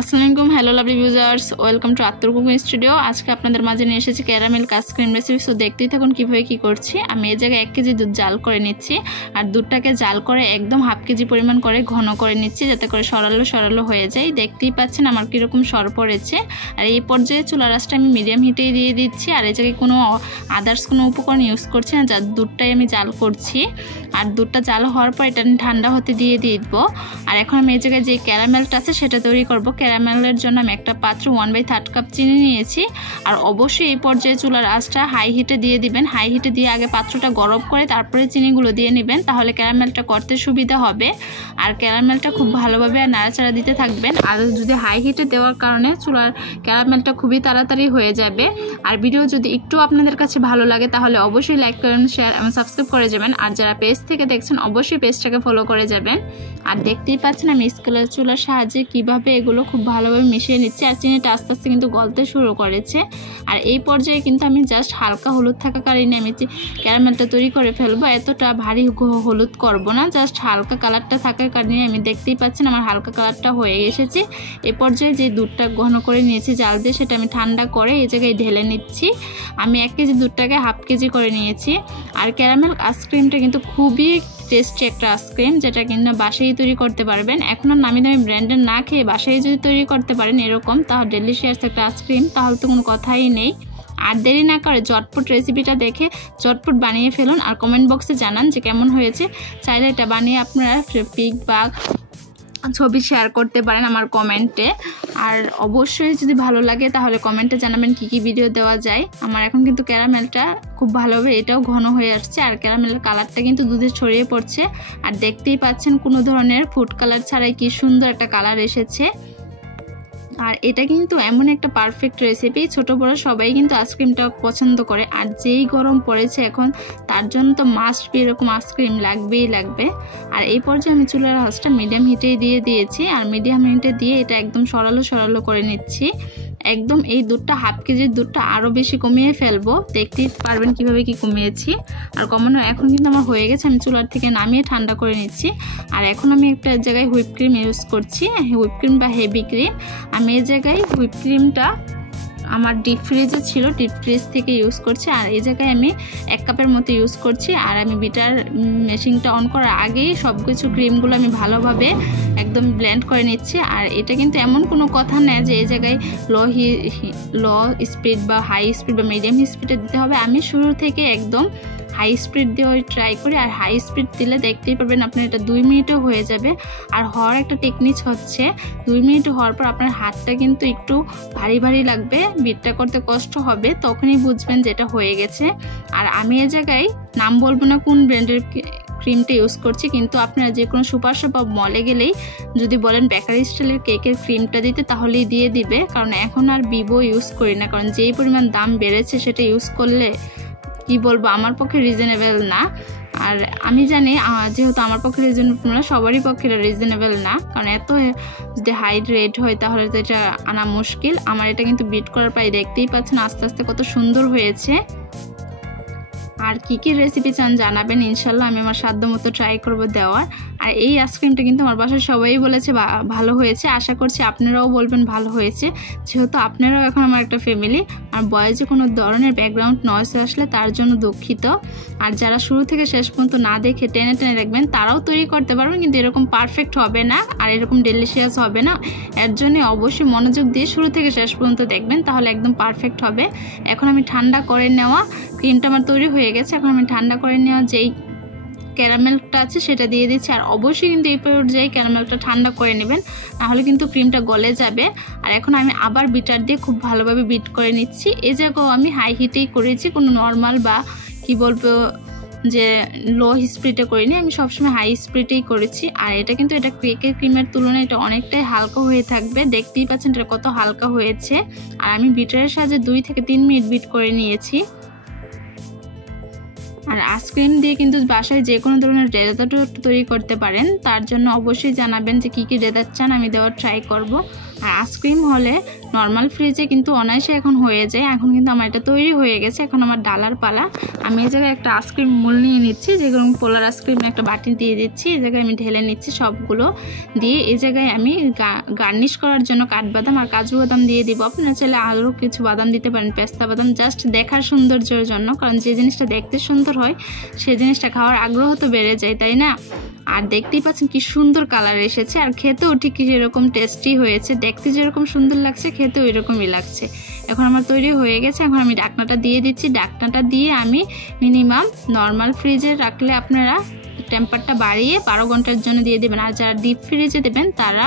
আসসালামু আলাইকুম, hello lovely viewers, welcome to Attur cooking studio. আজকে আপনাদের মাঝে নিয়ে এসেছি ক্যারামেল কাস্ক্রিম রেসিপি। সো দেখতেই থাকুন কীভাবে কী করছি। আমি এই জায়গায় 1 কেজি দুধ জাল করে নিচ্ছি, আর দুধটাকে জাল করে একদম হাফ কেজি পরিমাণ করে ঘন করে নিচ্ছি, যাতে করে সরালো হয়ে যায়। দেখতেই পাচ্ছেন আমার কীরকম সর পড়েছে। আর এই পর্যায়ে চুলার আঁচটা আমি মিডিয়াম হিটেই দিয়ে দিচ্ছি। আর এই জায়গায় কোনো আদার্স কোনো উপকরণ ইউজ করছি না, যার দুধটাই আমি জাল করছি। আর দুধটা জাল হওয়ার পর এটা ঠান্ডা হতে দিয়ে দিব। আর এখন আমি এই জায়গায় যে ক্যারামেলটা আছে সেটা তৈরি করব। ক্যারামেলের জন্য আমি একটা পাত্র 1/3 কাপ চিনি নিয়েছি। আর অবশ্যই এই পর্যায়ে চুলার আঁচটা হাই হিটে দিয়ে দিবেন। হাই হিটে দিয়ে আগে পাত্রটা গরম করে তারপরে চিনিগুলো দিয়ে নেবেন, তাহলে ক্যারামেলটা করতে সুবিধা হবে। আর ক্যারামেলটা খুব ভালোভাবে নাড়াচাড়া দিতে থাকবেন। আর যদি হাই হিটে দেওয়ার কারণে চুলার ক্যারামেলটা খুবই তাড়াতাড়ি হয়ে যাবে। আর ভিডিও যদি একটু আপনাদের কাছে ভালো লাগে তাহলে অবশ্যই লাইক করেন, শেয়ার এবং সাবস্ক্রাইব করে যাবেন। আর যারা পেজ থেকে দেখছেন অবশ্যই পেজটাকে ফলো করে যাবেন। আর দেখতেই পাচ্ছেন আমি স্কেলের চুলার সাহায্যে কিভাবে এগুলো খুব ভালোভাবে মিশিয়ে নিচ্ছি। আর চিনিটা আস্তে আস্তে কিন্তু গলতে শুরু করেছে। আর এই পর্যায়ে কিন্তু আমি জাস্ট হালকা হলুদ থাকাকালীন আমি ক্যারামেলটা তৈরি করে ফেলবো। এতটা ভারী হলুদ করব না, জাস্ট হালকা কালারটা থাকার কারণে আমি দেখতেই পাচ্ছেন আমার হালকা কালারটা হয়ে এসেছে। এই পর্যায়ে যে দুধটা ঘন করে নিয়েছি জাল দিয়ে, সেটা আমি ঠান্ডা করে এই জায়গায় ঢেলে নিচ্ছি। আমি 1 কেজি দুধটাকে হাফ কেজি করে নিয়েছি। আর ক্যারামেল আইসক্রিমটা কিন্তু খুবই টেস্টি একটা আইসক্রিম, যেটা কিন্তু বাসায় তৈরি করতে পারবেন। এখনও নামি দামি ব্র্যান্ডের না খেয়ে বাসায় যদি তৈরি করতে পারেন এরকম, তাহলে ডেলিশিয়াস একটা আইসক্রিম, তাহলে তো কোনো কথাই নেই। আর দেরি না করে ঝটপট রেসিপিটা দেখে ঝটপট বানিয়ে ফেলুন। আর কমেন্ট বক্সে জানান যে কেমন হয়েছে। চাইলে এটা বানিয়ে আপনারা পিক বা ছবি শেয়ার করতে পারেন আমার কমেন্টে। আর অবশ্যই যদি ভালো লাগে তাহলে কমেন্টে জানাবেন কি কি ভিডিও দেওয়া যায়। আমার এখন কিন্তু ক্যারামেলটা খুব ভালোভাবে এটাও ঘন হয়ে আসছে। আর ক্যারামেলের কালারটা কিন্তু দুধে ছড়িয়ে পড়ছে। আর দেখতেই পাচ্ছেন কোনো ধরনের ফুড কালার ছাড়াই কি সুন্দর একটা কালার এসেছে। আর এটা কিন্তু এমন একটা পারফেক্ট রেসিপি, ছোট বড় সবাই কিন্তু আইসক্রিমটা পছন্দ করে। আর যেই গরম পড়েছে এখন, তার জন্য তো মাস্ট বি এরকম আইসক্রিম লাগবে। আর এই পর্যায়ে আমি চুলার আঁচটা মিডিয়াম হিটেই দিয়ে দিয়েছি। আর মিডিয়াম হিটে দিয়ে এটা একদম সরালো করে নিচ্ছি। একদম এই দুধটা হাফ কেজির দুধটা আরও বেশি কমিয়ে ফেলবো। দেখতেই পারবেন কিভাবে কি কমিয়েছি। আর কমানো এখন কিন্তু আমার হয়ে গেছে। আমি চুলার থেকে নামিয়ে ঠান্ডা করে নিচ্ছি। আর এখন আমি একটা জায়গায় হুইপ ক্রিম ইউজ করছি, হুইপ ক্রিম বা হেভি ক্রিম। আমি এই জায়গায় হুইপ ক্রিমটা আমার ডিপ ফ্রিজে ছিল, ডিপ ফ্রিজ থেকে ইউজ করছি। আর এই জায়গায় আমি 1 কাপের মতো ইউজ করছি। আর আমি বিটার মেশিনটা অন করার আগেই সব কিছু ক্রিমগুলো আমি ভালোভাবে একদম ব্লেন্ড করে নিচ্ছি। আর এটা কিন্তু এমন কোনো কথা নেই যে এই জায়গায় লো স্পিড বা হাই স্পিড বা মিডিয়াম স্পিডে দিতে হবে। আমি শুরু থেকে একদম হাই স্পিড দিয়ে ট্রাই করি। আর হাই স্পিড দিলে দেখতেই পারবেন আপনার এটা 2 মিনিটও হয়ে যাবে। আর হওয়ার একটা টেকনিক হচ্ছে 2 মিনিট হওয়ার পর আপনার হাতটা কিন্তু একটু ভারী লাগবে, বিটটা করতে কষ্ট হবে, তখনই বুঝবেন যে এটা হয়ে গেছে। আর আমি এই জায়গায় নাম বলবো না কোন ব্র্যান্ডের ক্রিমটা ইউজ করছি, কিন্তু আপনারা যে কোনো সুপার শপ বা মলে গেলেই যদি বলেন বেকারি স্টাইলের কেকের ক্রিমটা দিতে, তাহলেই দিয়ে দিবে। কারণ এখন আর বিবো ইউজ করি না, কারণ যেই পরিমাণ দাম বেড়েছে সেটা ইউজ করলে কি বলবো আমার পক্ষে রিজনেবল না। আর আমি জানি যেহেতু আমার পক্ষে রিজনেবল না, সবারই পক্ষে রিজনেবল না, কারণ এত যদি হাই রেট হয় তাহলে তো এটা আনা মুশকিল। আমার এটা কিন্তু বিট করার পরে দেখতেই পাচ্ছেন আস্তে আস্তে কত সুন্দর হয়েছে। আর কি কি রেসিপি চান জানাবেন, ইনশাল্লাহ আমি আমার সাধ্য মতো ট্রাই করবো দেওয়ার। আর এই আইসক্রিমটা কিন্তু আমার বাসায় সবাই বলেছে ভালো হয়েছে। আশা করছি আপনারাও বলবেন ভালো হয়েছে, যেহেতু আপনারাও এখন আমার একটা ফ্যামিলি। আর বয়েজে কোনো ধরনের ব্যাকগ্রাউন্ড নয়েজ আসলে তার জন্য দুঃখিত। আর যারা শুরু থেকে শেষ পর্যন্ত না দেখে টেনে দেখবেন তারাও তৈরি করতে পারবেন, কিন্তু এরকম পারফেক্ট হবে না আর এরকম ডেলিশিয়াস হবে না। এর জন্য অবশ্যই মনোযোগ দিয়ে শুরু থেকে শেষ পর্যন্ত দেখবেন, তাহলে একদম পারফেক্ট হবে। এখন আমি ঠান্ডা করে নেওয়া ক্রিমটা আমার তৈরি হয়ে গেছে। এখন আমি ঠান্ডা করে নেওয়া যেই ক্যারামেলটা আছে সেটা দিয়ে দিচ্ছি। আর অবশ্যই কিন্তু এই পর্যায়ে ক্যারামেলটা ঠান্ডা করে নেবেন, নাহলে কিন্তু ক্রিমটা গলে যাবে। আর এখন আমি আবার বিটার দিয়ে খুব ভালোভাবে বিট করে নিচ্ছি। এই জায়গাও আমি হাই হিটেই করেছি, কোনো নর্মাল বা কি বলবো যে লো স্পিডে করিনি, আমি সবসময় হাই স্পিডেই করেছি। আর এটা কিন্তু এটা কেকের ক্রিমের তুলনায় এটা অনেকটাই হালকা হয়ে থাকবে। দেখতেই পাচ্ছেন এটা কত হালকা হয়েছে। আর আমি বিটারের সাহায্যে 2 থেকে 3 মিনিট বিট করে নিয়েছি। আর আইসক্রিম দিয়ে কিন্তু বাসায় যে কোনো ধরনের ডেজার্ট তৈরি করতে পারেন। তার জন্য অবশ্যই জানাবেন যে কী কী ডেজার্ট চান, আমি দেওয়ার ট্রাই করব। আর আইসক্রিম হলে নর্মাল ফ্রিজে কিন্তু অনায়াসে এখন হয়ে যায়। এখন কিন্তু আমার এটা তৈরি হয়ে গেছে, এখন আমার ডালার পালা। আমি এই জায়গায় একটা আইসক্রিম মোল নিয়ে নিচ্ছি, যেগুলো পোলার আইসক্রিম একটা বাটি দিয়ে দিচ্ছি। এই জায়গায় আমি ঢেলে নিচ্ছি সবগুলো দিয়ে। এই জায়গায় আমি গার্নিশ করার জন্য কাঠবাদাম আর কাজু বাদাম দিয়ে দিব। আপনারা চাইলে আরও কিছু বাদাম দিতে পারেন, পেস্তা বাদাম, জাস্ট দেখার সৌন্দর্যের জন্য। কারণ যে জিনিসটা দেখতে সুন্দর হয় সেই জিনিসটা খাওয়ার আগ্রহ তো বেড়ে যায়, তাই না? আর দেখতেই পাচ্ছেন কি সুন্দর কালার এসেছে, আর খেতেও ঠিক সেরকম টেস্টি হয়েছে। দেখতে যেরকম সুন্দর লাগছে খেতেও এরকমই লাগছে। এখন আমার তৈরি হয়ে গেছে। এখন আমি ঢাকনাটা দিয়ে দিচ্ছি। ঢাকনাটা দিয়ে আমি মিনিমাম নর্মাল ফ্রিজে রাখলে আপনারা টেম্পারটা বাড়িয়ে 12 ঘন্টার জন্য দিয়ে দেবেন। আর যারা ডিপ ফ্রিজে দেবেন তারা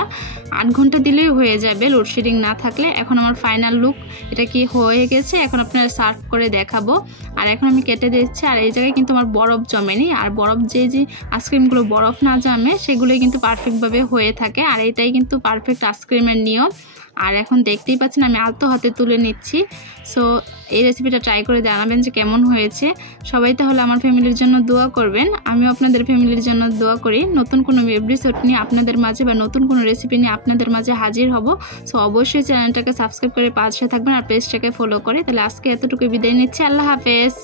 8 ঘন্টা দিলেই হয়ে যাবে, লোডশেডিং না থাকলে। এখন আমার ফাইনাল লুক এটা কি হয়ে গেছে, এখন আপনারা সার্ভ করে দেখাবো। আর এখন আমি কেটে দিচ্ছি। আর এই জায়গায় কিন্তু আমার বরফ জমেনি, আর বরফ যে আইসক্রিমগুলো বরফ না জমে সেগুলোই কিন্তু পারফেক্টভাবে হয়ে থাকে। আর এটাই কিন্তু পারফেক্ট আইসক্রিমের নিয়ম। আর এখন দেখতেই পাচ্ছেন আমি আলতো হাতে তুলে নিচ্ছি। সো এই রেসিপিটা ট্রাই করে জানাবেন যে কেমন হয়েছে। সবাই তাহলে আমার ফ্যামিলির জন্য দোয়া করবেন, আমিও আপনাদের ফ্যামিলির জন্য দোয়া করি। নতুন কোনো এপিসোড নিয়ে আপনাদের মাঝে বা নতুন কোনো রেসিপি নিয়ে আপনাদের মাঝে হাজির হব। সো অবশ্যই চ্যানেলটাকে সাবস্ক্রাইব করে পাশে থাকবেন আর পেজটাকে ফলো করে। তাহলে আজকে এতটুকু বিদায় নিচ্ছি। আল্লাহ হাফেজ।